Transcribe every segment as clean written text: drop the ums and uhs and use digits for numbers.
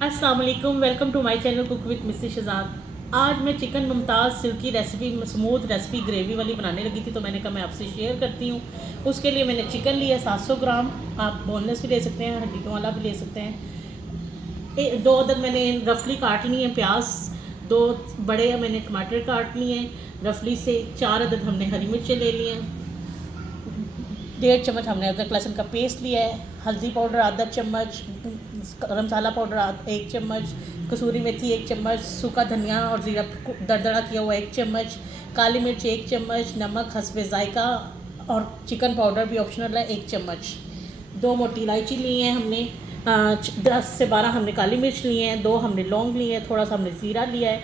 अस्सलाम वालेकुम, welcome to my channel cook with Mrs Shahzad. आज मैं chicken Mumtaz silky recipe, smooth recipe gravy वाली बनाने लगी थी, तो मैंने कहा मैं आपसे शेयर करती हूँ। उसके लिए मैंने चिकन लिया 700 ग्राम। आप बोनलेस भी ले सकते हैं, हड्डियों वाला भी ले सकते हैं। दो अदद मैंने रफली काट लिए हैं प्याज, दो बड़े मैंने टमाटर काट लिए हैं रफली से। 4 अदद हमने हरी मिर्चें ले लिए हैं। 1.5 चम्मच हमने अदरक लहसुन का पेस्ट लिया है। हल्दी पाउडर आधा चम्मच, गरम मसाला पाउडर 1 चम्मच, कसूरी मेथी 1 चम्मच, सूखा धनिया और ज़ीरा दरदरा किया हुआ 1 चम्मच, काली मिर्च 1 चम्मच, नमक हस्बे जायका और चिकन पाउडर भी ऑप्शनल है 1 चम्मच। 2 मोटी इलायची ली हैं हमने, 10 से 12 हमने काली मिर्च लिए हैं, 2 हमने लौंग लिए हैं, थोड़ा सा हमने ज़ीरा लिया है,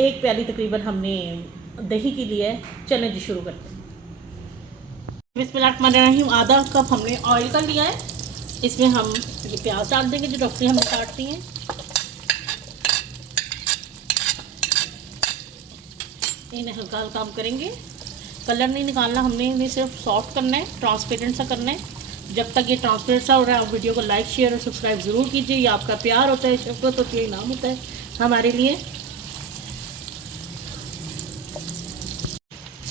1 प्याली तकरीबन हमने दही की लिया है। चलें जी शुरू करते हैं। बिस्मिल्लाहिर्रहमानिर्रहीम। आधा कप हमने ऑयल का लिया है। इसमें हम ये प्याज डाल देंगे जो रफली हमने काटती हैं। इन्हें हल्का हल्का हम करेंगे, कलर नहीं निकालना हमने, इन्हें सिर्फ सॉफ्ट करना है, ट्रांसपेरेंट सा करना है। जब तक ये ट्रांसपेरेंट सा हो रहा है आप वीडियो को लाइक शेयर और सब्सक्राइब ज़रूर कीजिए। ये आपका प्यार होता है, शफकत होती है, इनाम होता है हमारे लिए।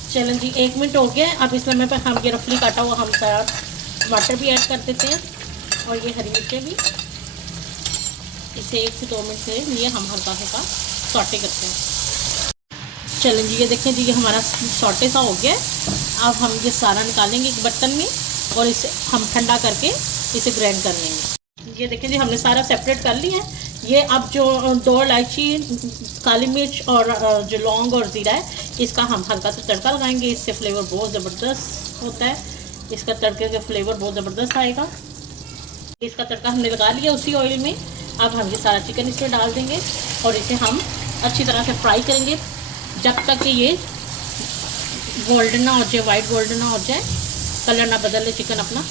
चलें जी, 1 मिनट हो गया। अब इस समय पर हम ये रफली काटा हुआ हम सारा टमाटर भी ऐड कर देते हैं और ये हरी मिर्चें भी। इसे 1 से 2 मिनट के लिए हम हल्का हल्का सॉटे करते हैं। चलें जी, ये देखें जी, ये हमारा सॉटे सा हो गया है। अब हम ये सारा निकालेंगे एक बर्तन में और इसे हम ठंडा करके इसे ग्राइंड कर लेंगे। ये देखें जी, हमने सारा सेपरेट कर लिया है। ये अब जो 2 इलायची, काली मिर्च और जो लौंग और ज़ीरा है, इसका हम हल्का सा तड़का लगाएंगे। इससे फ्लेवर बहुत ज़बरदस्त होता है, इसका तड़के का फ्लेवर बहुत ज़बरदस्त आएगा। इसका तड़का हमने लगा लिया उसी ऑयल में। अब हम ये सारा चिकन इसमें डाल देंगे और इसे हम अच्छी तरह से फ्राई करेंगे जब तक कि ये गोल्डन ना हो जाए, वाइट गोल्डन ना हो जाए, कलर ना बदल ले चिकन अपना।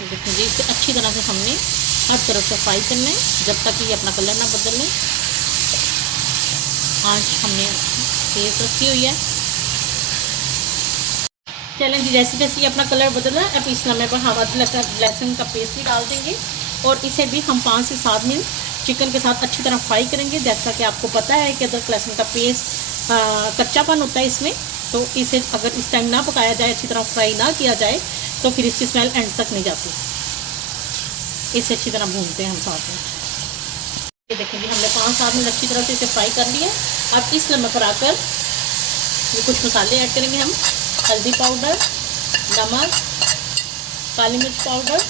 देखिए जी, इसे अच्छी तरह से हमने हर तरफ से फ्राई करना है जब तक कि ये अपना कलर ना बदल ले। आँच हमने तेज़ रखी हुई है। चलें जी, जैसे जैसे ये अपना कलर बदला है, अब इस समय पर हम अदरक लहसुन का पेस्ट भी डाल देंगे और इसे भी हम 5 से 7 मिनट चिकन के साथ अच्छी तरह फ्राई करेंगे। जैसा कि आपको पता है कि अदरक लहसुन का पेस्ट कच्चापन होता है इसमें, तो इसे अगर इस टाइम ना पकाया जाए, अच्छी तरह फ्राई ना किया जाए, तो फिर इसकी स्मेल एंड तक नहीं जाती। इसे अच्छी तरह भूनते हैं हम साथ में। ये देखें जी, हमने 5-7 मिनट अच्छी तरह से इसे फ्राई कर लिया। अब इस लम्हे पर आकर ये कुछ मसाले ऐड करेंगे हम। हल्दी पाउडर, नमक, काली मिर्च पाउडर।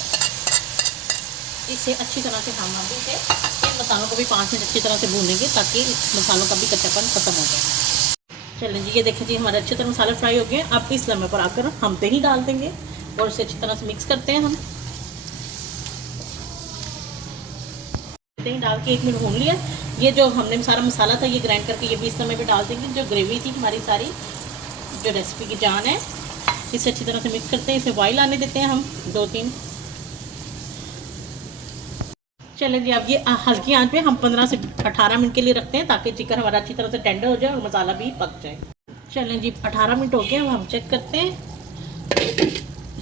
इसे अच्छी तरह से हम अभी से इन मसालों को भी 5 मिनट अच्छी तरह से भूनेंगे ताकि मसालों का भी कच्चापन ख़त्म हो जाए। चलें जी, ये देखें जी, हमारे अच्छी तरह मसाले फ्राई हो गए। अब इस लम्हे पर आकर हम दही डाल देंगे और इसे अच्छी तरह से मिक्स करते हैं हम। दही डाल के 1 मिनट भून लिया। ये जो हमने सारा मसाला था ये ग्राइंड करके ये भी इस समय पे डाल देंगे। जो ग्रेवी थी हमारी सारी, जो रेसिपी की जान है, इसे अच्छी तरह से मिक्स करते हैं। इसे बॉईल आने देते हैं हम 2-3। चलें जी, अब ये हल्की आंच पे हम 15 से 18 मिनट के लिए रखते हैं ताकि चिकन हमारा अच्छी तरह से टेंडर हो जाए और मसाला भी पक जाए। चलें जी, 18 मिनट हो गए। अब हम चेक करते हैं।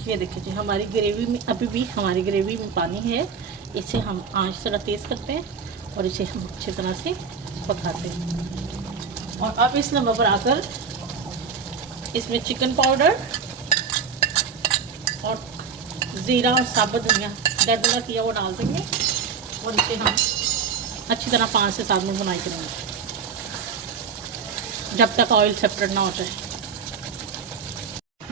ये देखिए जी, हमारी ग्रेवी में अभी भी हमारी ग्रेवी में पानी है। इसे हम आंच थोड़ा तेज़ करते हैं और इसे हम अच्छी तरह से पकाते हैं। और अब इस नंबर पर आकर इसमें चिकन पाउडर और ज़ीरा और साबुत धनिया दरदरा किया वो डाल देंगे और इसे हम अच्छी तरह 5 से 7 मिनट बुनाई करेंगे जब तक ऑयल सेपरेट ना हो जाए।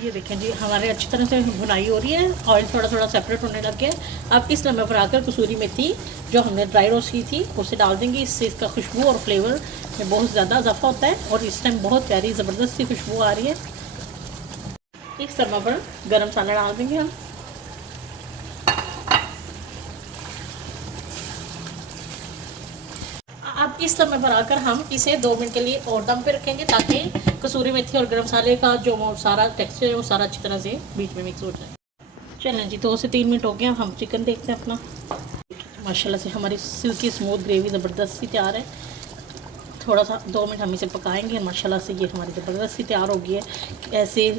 ये देखें जी, हमारे अच्छी तरह से भुनाई हो रही है, ऑयल थोड़ा थोड़ा सेपरेट होने लग गया। अब इस लम्हे पर आकर कसूरी मेथी जो हमने ड्राई रोस्ट की थी उसे डाल देंगे। इससे इसका खुशबू और फ्लेवर में बहुत ज़्यादा इजाफा होता है और इस टाइम बहुत प्यारी ज़बरदस्त सी खुशबू आ रही है। इस लम्हे पर गरम मसाला डाल देंगे हम। अब इस समय पर आकर हम इसे 2 मिनट के लिए और दम पे रखेंगे ताकि कसूरी मेथी और गरम मसाले का जो सारा टेक्सचर है वो सारा अच्छी तरह से बीच में मिक्स हो जाए। चलें जी, 2 से 3 मिनट हो गए। हम चिकन देखते हैं अपना। माशाल्लाह से हमारी सिल्की स्मूथ ग्रेवी ज़बरदस्त सी तैयार है। थोड़ा सा 2 मिनट हम इसे पकाएंगे। माशाल्लाह से ये हमारी ज़बरदस्त सी तैयार हो गई है। ऐसे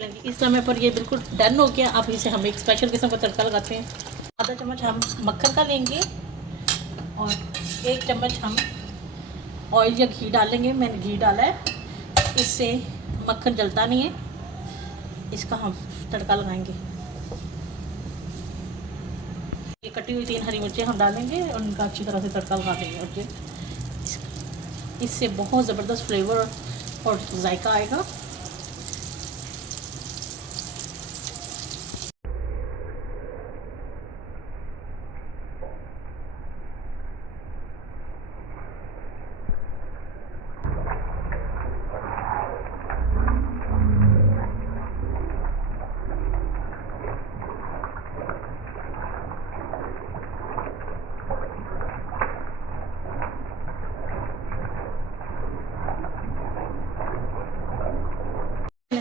इस समय पर ये बिल्कुल डन हो गया। अब इसे हम एक स्पेशल किस्म का तड़का लगाते हैं। आधा चम्मच हम मक्खन का लेंगे और 1 चम्मच हम ऑयल या घी डालेंगे। मैंने घी डाला है, इससे मक्खन जलता नहीं है। इसका हम तड़का लगाएंगे। ये कटी हुई 3 हरी मिर्चें हम डालेंगे और उनका अच्छी तरह से तड़का लगा देंगे। और ये इससे बहुत ज़बरदस्त फ्लेवर और जायका आएगा।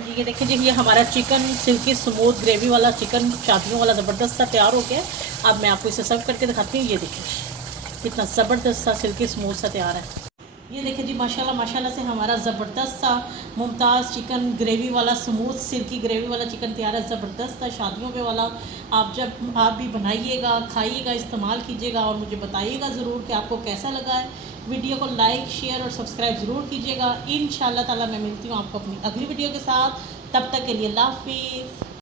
ये देखिए जी, ये हमारा चिकन सिल्की स्मूथ ग्रेवी वाला चिकन शादियों वाला ज़बरदस्त सा तैयार हो गया है। अब मैं आपको इसे सर्व करके दिखाती हूँ। ये देखिए कितना ज़बरदस्त सा सिल्की स्मूथ सा तैयार है। ये देखिए जी, माशाल्लाह माशाल्लाह से हमारा ज़बरदस्त सा मुमताज़ चिकन ग्रेवी वाला स्मूथ सिल्की ग्रेवी वाला चिकन तैयार है। ज़बरदस्त सा शादियों पे वाला। आप भी बनाइएगा, खाइएगा, इस्तेमाल कीजिएगा और मुझे बताइएगा ज़रूर कि आपको कैसा लगा है। वीडियो को लाइक शेयर और सब्सक्राइब ज़रूर कीजिएगा। इंशाअल्लाह ताला मैं मिलती हूँ आपको अपनी अगली वीडियो के साथ। तब तक के लिए अल्लाह हाफ़िज़।